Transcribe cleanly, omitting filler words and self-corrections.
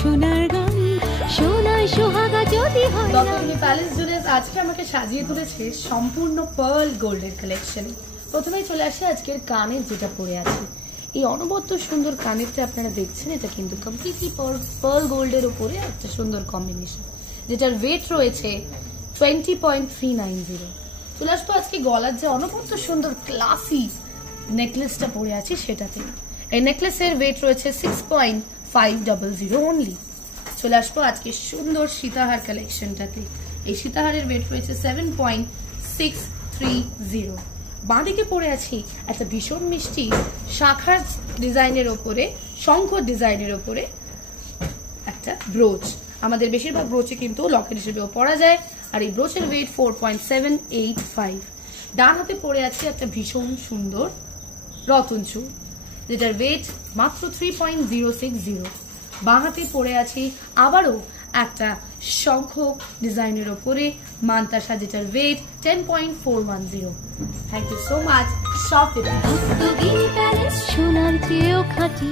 সোনার গান সোনায় সোহাগা যদি হয় না। নতুন প্যালেস জুয়েলার্স আজকে আমাকে সাজিয়ে তুলেছে সম্পূর্ণ পার্ল গোল্ডের কালেকশন। প্রথমেই চলে আসে আজকের কানের যেটা পরে আছে, এই অনবদ্য সুন্দর কানেরটা আপনারা দেখছেন, এটা কিন্তু কমপ্লিটলি পার্ল গোল্ডের উপরে একটা সুন্দর কম্বিনেশন, যেটার ওয়েট রয়েছে 20.390। চলে আসবো আজকে গলার যে অনবদ্য সুন্দর ক্লাসি নেকলেসটা পরে আছে সেটাতে। এই নেকলেসের ওয়েট রয়েছে 6.500 অনলি। চলে আসবো আজকে সুন্দর সীতাহার কালেকশনটাতে। এই সীতাহারের ওয়েট রয়েছে 7.630। বাঁদিকে পরে আছি একটা ভীষণ মিষ্টি শাখার ডিজাইনের ওপরে, শঙ্খ ডিজাইনের ওপরে একটা ব্রোচ। আমাদের বেশিরভাগ ব্রোচে কিন্তু লকেট হিসেবেও পরা যায়, আর এই ব্রোচের ওয়েট 4.785। ডান হাতে পরে আছে একটা ভীষণ সুন্দর রতন চূড়, যেটার ওয়েট মাত্র 3.060। বাঁ হাতে পরে আছি আবারও একটা শঙ্খ ডিজাইনের ওপরে মান্তাসা, যেটার weight 10.410। Thank you so much. Shop it. Palace সোনার চেয়েও খাঁটি।